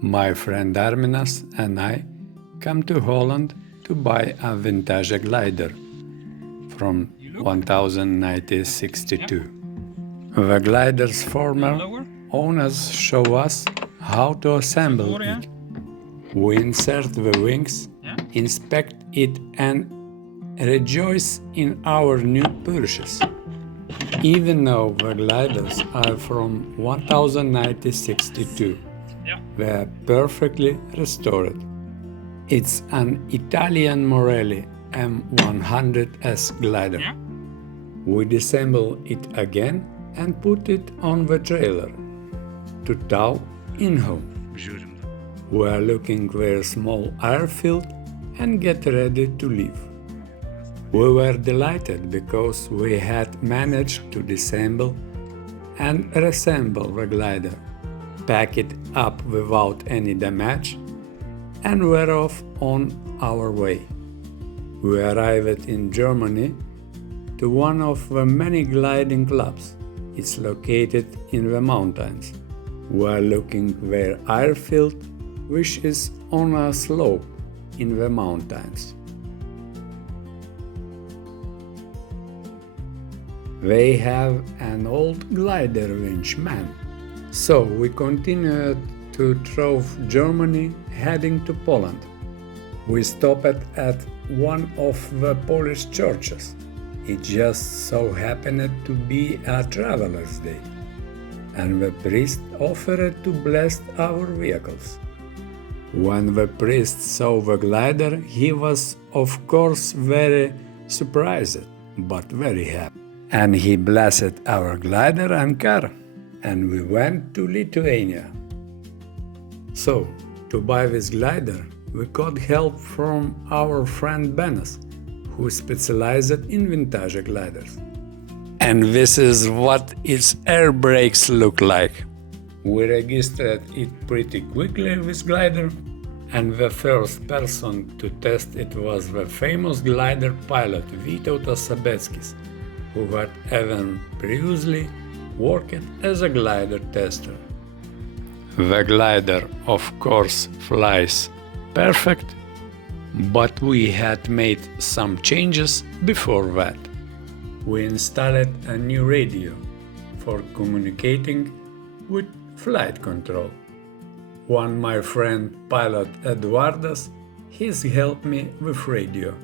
My friend Arminas and I come to Holland to buy a vintage glider from 1962. The glider's former owners show us how to assemble it. We insert the wings, inspect it and rejoice in our new purchase. Even though the gliders are from 1962, they are perfectly restored. It's an Italian Morelli M100S glider. We disassemble it again and put it on the trailer to tow in home. We are looking for a small airfield and get ready to leave. We were delighted because we had managed to disassemble and reassemble the glider, pack it up without any damage, and were off on our way. We arrived in Germany to one of the many gliding clubs. It's located in the mountains. We are looking for their airfield, which is on a slope in the mountains. They have an old glider Wingspan, so we continued through Germany, heading to Poland. We stopped at one of the Polish churches. It just so happened to be a traveler's day, and the priest offered to bless our vehicles. When the priest saw the glider, he was of course very surprised, but very happy. And he blessed our glider and car, and we went to Lithuania. So, to buy this glider, we got help from our friend Benas, who specialized in vintage gliders. And this is what its air brakes look like. We registered it pretty quickly, this glider, and the first person to test it was the famous glider pilot Vytautas Sabeckis, who had even previously worked as a glider tester. The glider, of course, flies perfect, but we had made some changes before that. We installed a new radio for communicating with flight control. One my friend pilot Eduardas, he's helped me with radio.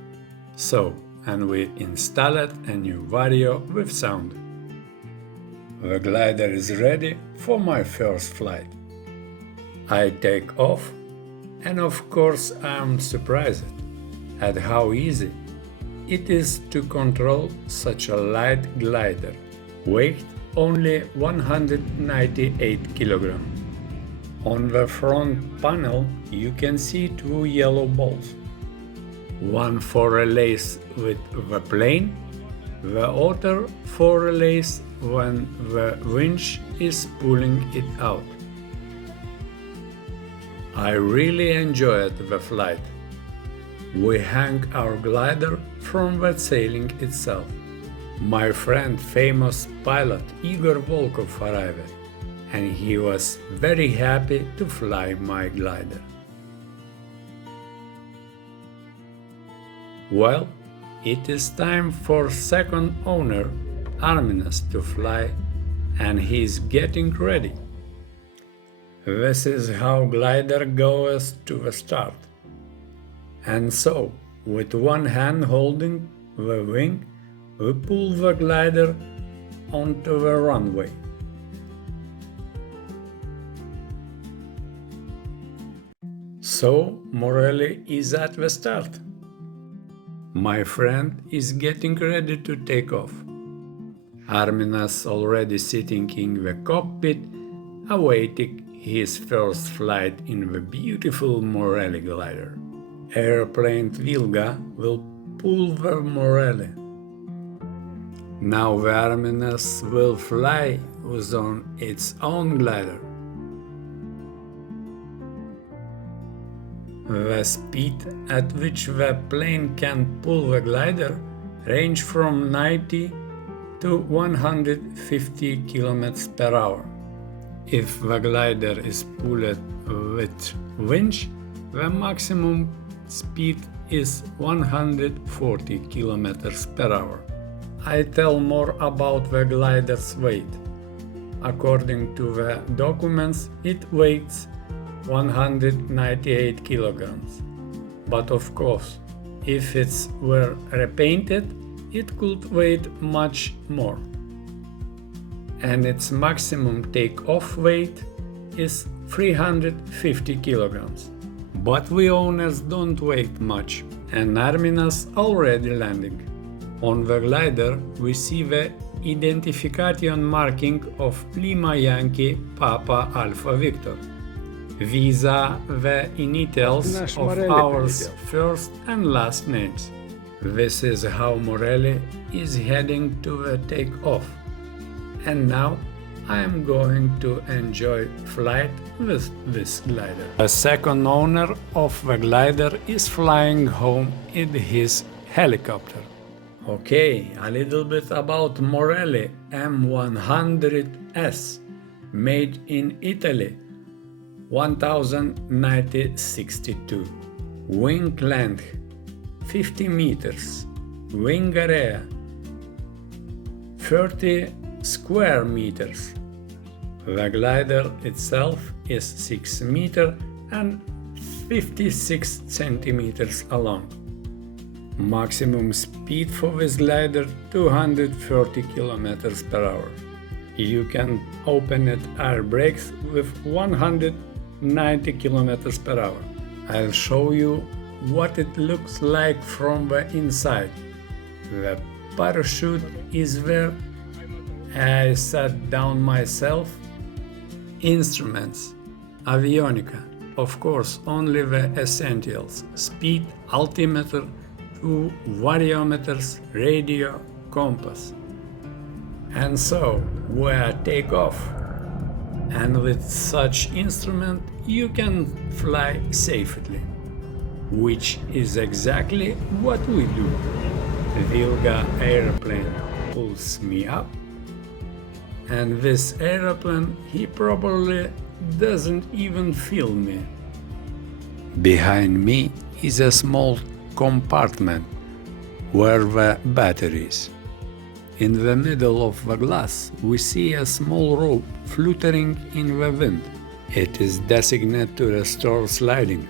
And we installed a new vario with sound. The glider is ready for my first flight. I take off, and of course I'm surprised at how easy it is to control such a light glider, weight only 198 kilograms. On the front panel you can see two yellow balls. One for relays with the plane, the other for relays when the winch is pulling it out. I really enjoyed the flight. We hung our glider from the sailing itself. My friend, famous pilot Igor Volkov arrived, and he was very happy to fly my glider. Well, it is time for second owner, Arminas, to fly, and he is getting ready. This is how glider goes to the start. And so, with one hand holding the wing, we pull the glider onto the runway. So, Morelli is at the start. My friend is getting ready to take off. Arminas already sitting in the cockpit, awaiting his first flight in the beautiful Morelli glider. Airplane Vilga will pull the Morelli. Now the Arminas will fly on its own glider. The speed at which the plane can pull the glider range from 90 to 150 km per hour. If the glider is pulled with winch, the maximum speed is 140 km per hour. I tell more about the glider's weight. According to the documents, it weighs 198 kilograms. But of course, if it were repainted, it could weigh much more. And its maximum takeoff weight is 350 kilograms. But we owners don't weigh much, and Arminas already landing. On the glider, we see the identification marking of Lima Yankee Papa Alpha Victor. These are the initials of our first and last names. This is how Morelli is heading to the takeoff. And now I am going to enjoy flight with this glider. The second owner of the glider is flying home in his helicopter. Okay, a little bit about Morelli M100S, made in Italy, 1062. Wing length 50 meters, wing area 30 square meters. The glider itself is 6 meters and 56 centimeters long. Maximum speed for this glider 230 km per hour. You can open it airbrakes with 190 km per hour. I'll show you what it looks like from the inside. The parachute is there. I sat down myself. Instruments, Avionautica, of course only the essentials: speed, altimeter, 2 variometers, radio, compass. And so we take off. And with such instrument you can fly safely, which is exactly what we do. The Vilga airplane pulls me up, and this airplane, he probably doesn't even feel me. Behind me is a small compartment where the battery is. In the middle of the glass we see a small rope fluttering in the wind. It is designated to restore sliding.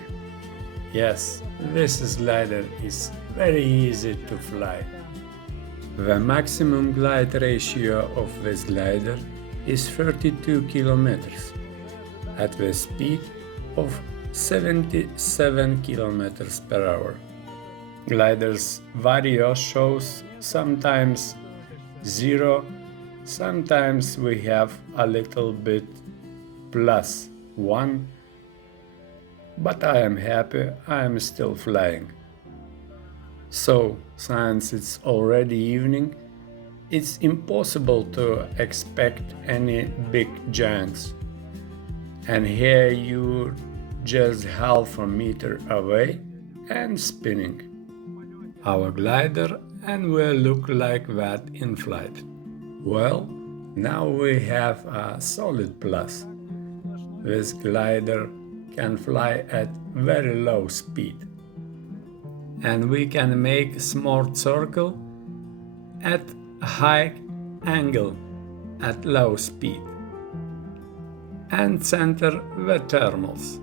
Yes, this glider is very easy to fly. The maximum glide ratio of this glider is 32 kilometers at the speed of 77 kilometers per hour. Glider's vario shows sometimes 0, sometimes we have a little bit +1, but I am happy I am still flying. So, since it's already evening, it's impossible to expect any big giants. And here you're just half a meter away and spinning. Our glider, and will look like that in flight. Well, now we have a solid plus. This glider can fly at very low speed. And we can make smart circle at a high angle at low speed and center the thermals.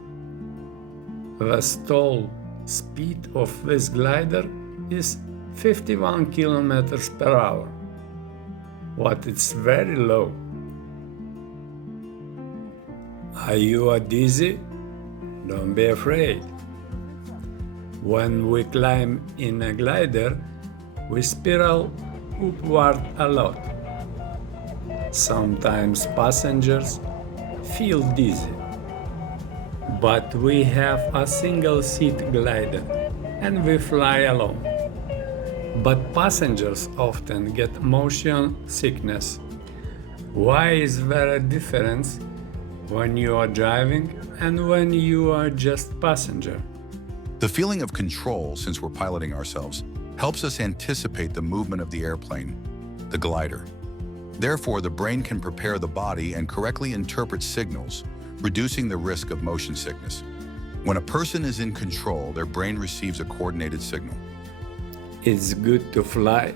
The stall speed of this glider is 51 kilometers per hour, but it's very low. Are you dizzy? Don't be afraid. When we climb in a glider, we spiral upward a lot. Sometimes passengers feel dizzy. But we have a single-seat glider and we fly alone. But passengers often get motion sickness. Why is there a difference when you are driving and when you are just passenger? The feeling of control, since we're piloting ourselves, helps us anticipate the movement of the airplane, the glider. Therefore, the brain can prepare the body and correctly interpret signals, reducing the risk of motion sickness. When a person is in control, their brain receives a coordinated signal. It's good to fly,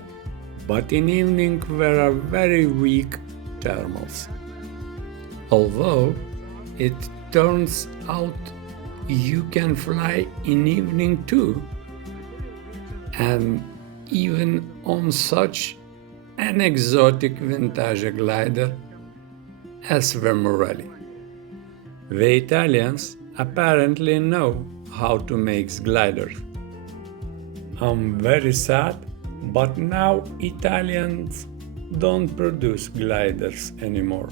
but in evening there are very weak thermals. Although it turns out you can fly in evening too, and even on such an exotic vintage glider as the Morelli. The Italians apparently know how to make gliders. I'm very sad, but now Italians don't produce gliders anymore.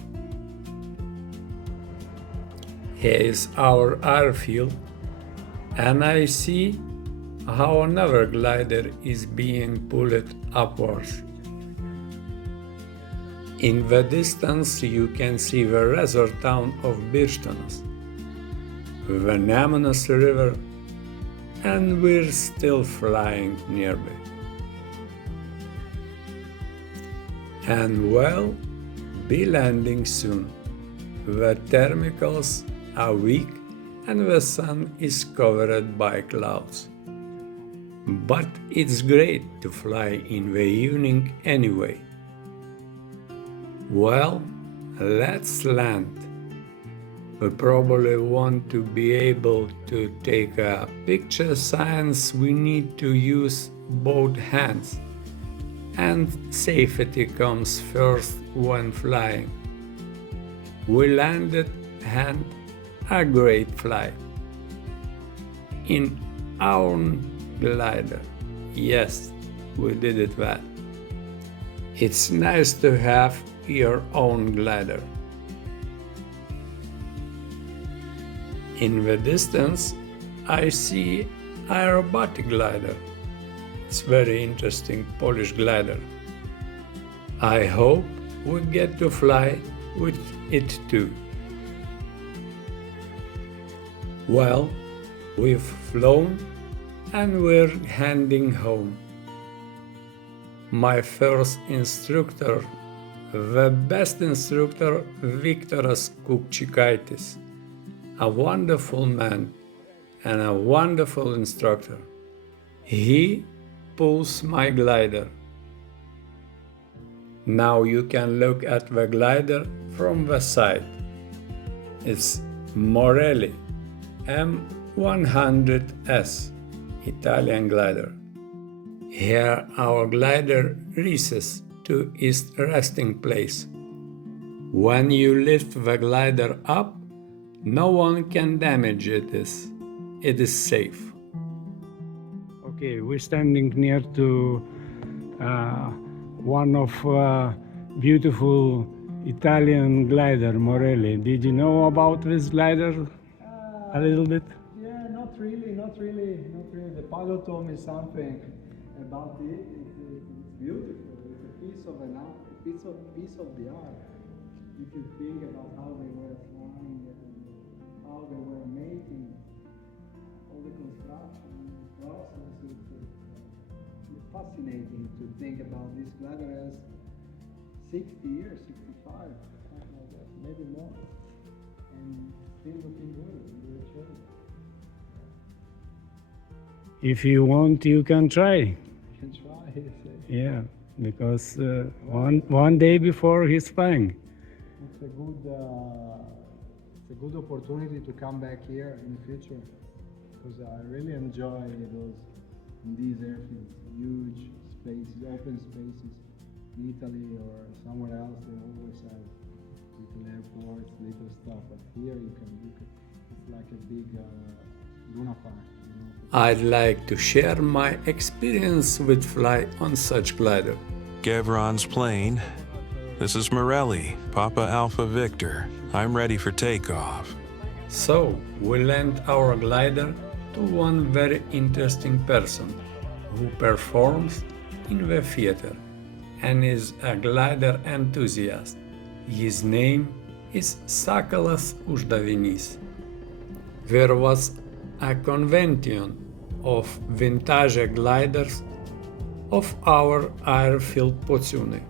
Here is our airfield, and I see how another glider is being pulled upwards. In the distance you can see the resort town of Birchtonas, the Nemunas River, and we're still flying nearby. And we'll be landing soon. The thermicals are weak and the sun is covered by clouds. But it's great to fly in the evening anyway. Well, let's land. We probably want to be able to take a picture since we need to use both hands, and safety comes first when flying. We landed and a great flight. In our glider. Yes, we did it well. It's nice to have your own glider. In the distance, I see aerobatic glider. It's very interesting Polish glider. I hope we get to fly with it too. Well, we've flown and we're heading home. My first instructor, the best instructor, Viktoras Kukčikaitis, a wonderful man and a wonderful instructor. He pulls my glider. Now you can look at the glider from the side. It's Morelli M100S, Italian glider. Here our glider reaches to its resting place. When you lift the glider up, no one can damage it. It is safe. Okay, we're standing near to one of beautiful Italian glider, Morelli. Did you know about this glider a little bit? Yeah, not really. The pilot told me something about it. It's beautiful. It's a piece of the art. If you think about how they were flying and how they were making all the construction process, it's fascinating to think about this glider as 60 years, 65, something like that, maybe more, and still looking good. If you want, you can try. You can try. Yeah, because one day before he's flying. It's a good opportunity to come back here in the future, because I really enjoy these airfields, huge spaces, open spaces. In Italy or somewhere else, they always have little airports, little stuff, but here you can it's like a big Luna Park. I'd like to share my experience with fly on such glider. Gavron's plane. This is Morelli, Papa Alpha Victor. I'm ready for takeoff. So, we lent our glider to one very interesting person who performs in the theater and is a glider enthusiast. His name is Sakalas Uždavinys. There was a convention of vintage gliders of our airfield Pociūnai.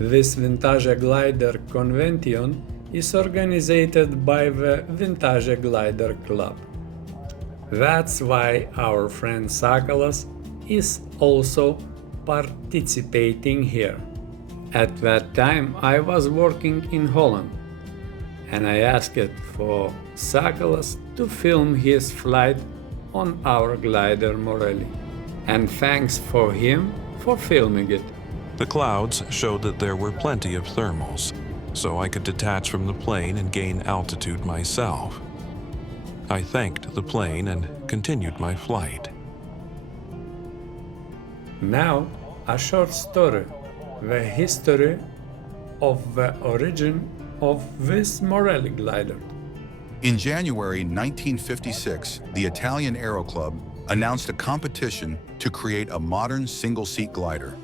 This vintage glider convention is organized by the Vintage Glider Club. That's why our friend Sakalas is also participating here. At that time I was working in Holland, and I asked for Sakalas to film his flight on our glider Morelli. And thanks for him for filming it. The clouds showed that there were plenty of thermals, so I could detach from the plane and gain altitude myself. I thanked the plane and continued my flight. Now, a short story, the history of the origin of this Morelli glider. In January 1956, the Italian Aero Club announced a competition to create a modern single-seat glider.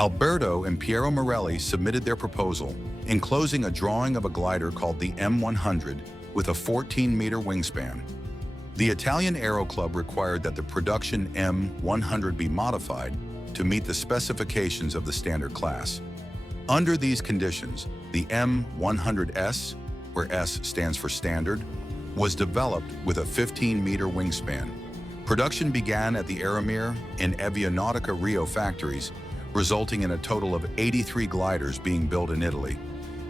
Alberto and Piero Morelli submitted their proposal, enclosing a drawing of a glider called the M100 with a 14-meter wingspan. The Italian Aero Club required that the production M100 be modified to meet the specifications of the standard class. Under these conditions, the M100S, where S stands for standard, was developed with a 15-meter wingspan. Production began at the Aeromere and Avionautica Rio factories, resulting in a total of 83 gliders being built in Italy.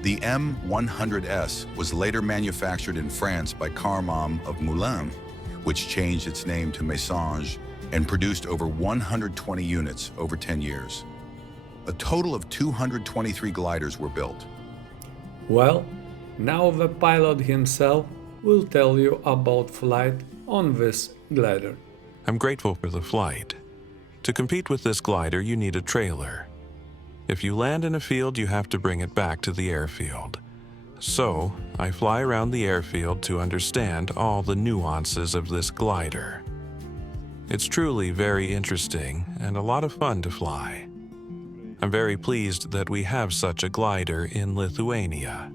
The M100S was later manufactured in France by Carmam of Moulins, which changed its name to Messange and produced over 120 units over 10 years. A total of 223 gliders were built. Well, now the pilot himself will tell you about flight on this glider. I'm grateful for the flight. To compete with this glider, you need a trailer. If you land in a field, you have to bring it back to the airfield. So, I fly around the airfield to understand all the nuances of this glider. It's truly very interesting and a lot of fun to fly. I'm very pleased that we have such a glider in Lithuania.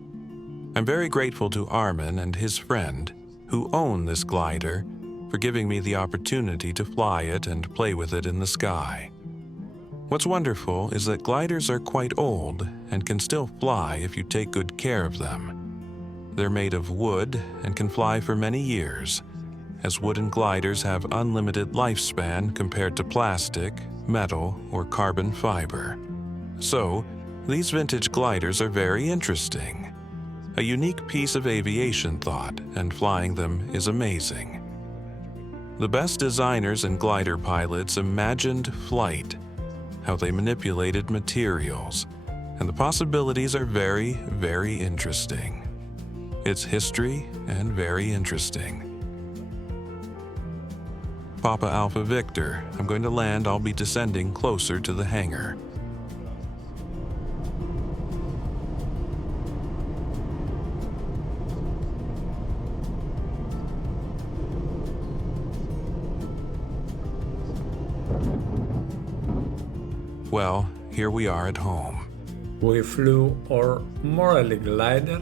I'm very grateful to Armin and his friend, who own this glider, for giving me the opportunity to fly it and play with it in the sky. What's wonderful is that gliders are quite old and can still fly if you take good care of them. They're made of wood and can fly for many years, as wooden gliders have unlimited lifespan compared to plastic, metal, or carbon fiber. So, these vintage gliders are very interesting. A unique piece of aviation thought, and flying them is amazing. The best designers and glider pilots imagined flight, how they manipulated materials, and the possibilities are very, very interesting. It's history and very interesting. Papa Alpha Victor, I'm going to land. I'll be descending closer to the hangar. Well, here we are at home. We flew our Morelli glider,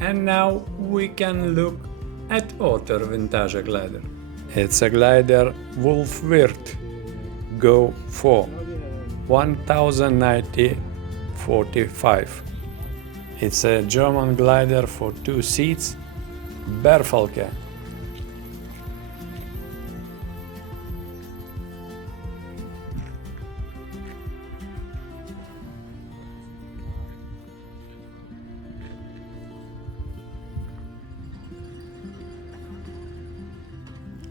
and now we can look at other vintage glider. It's a glider Wolfwirt Go 4 1090-45. It's a German glider for 2 seats, Berfalke.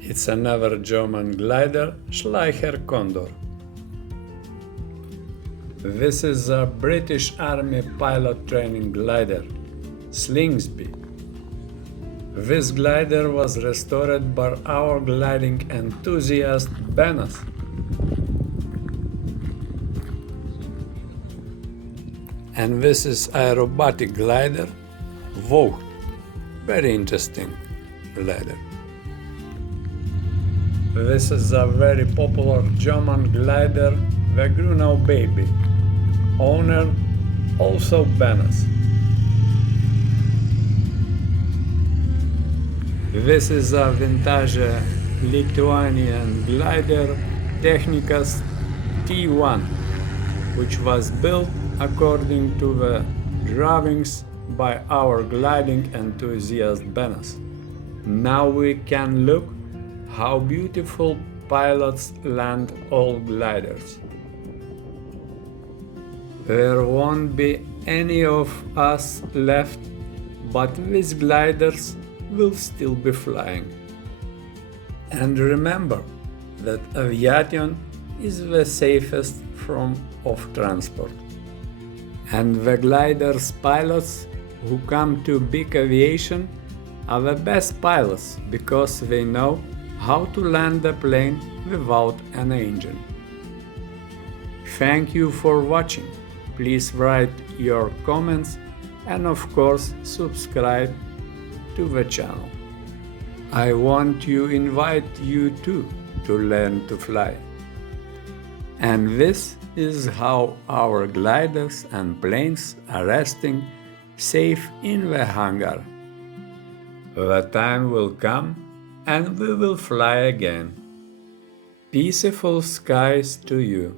It's another German glider, Schleicher Condor. This is a British Army pilot training glider, Slingsby. This glider was restored by our gliding enthusiast Benas. And this is aerobatic glider, Vogt. Very interesting glider. This is a very popular German glider, the Grunau Baby. Owner also Benas. This is a vintage Lithuanian glider Technikas T1, which was built according to the drawings by our gliding enthusiast Benas. Now we can look how beautiful pilots land all gliders. There won't be any of us left, but these gliders will still be flying. And remember that aviation is the safest form of transport. And the gliders pilots who come to big aviation are the best pilots because they know how to land a plane without an engine. Thank you for watching. Please write your comments and of course subscribe to the channel. I want to invite you too to learn to fly. And this is how our gliders and planes are resting safe in the hangar. The time will come and we will fly again. Peaceful skies to you.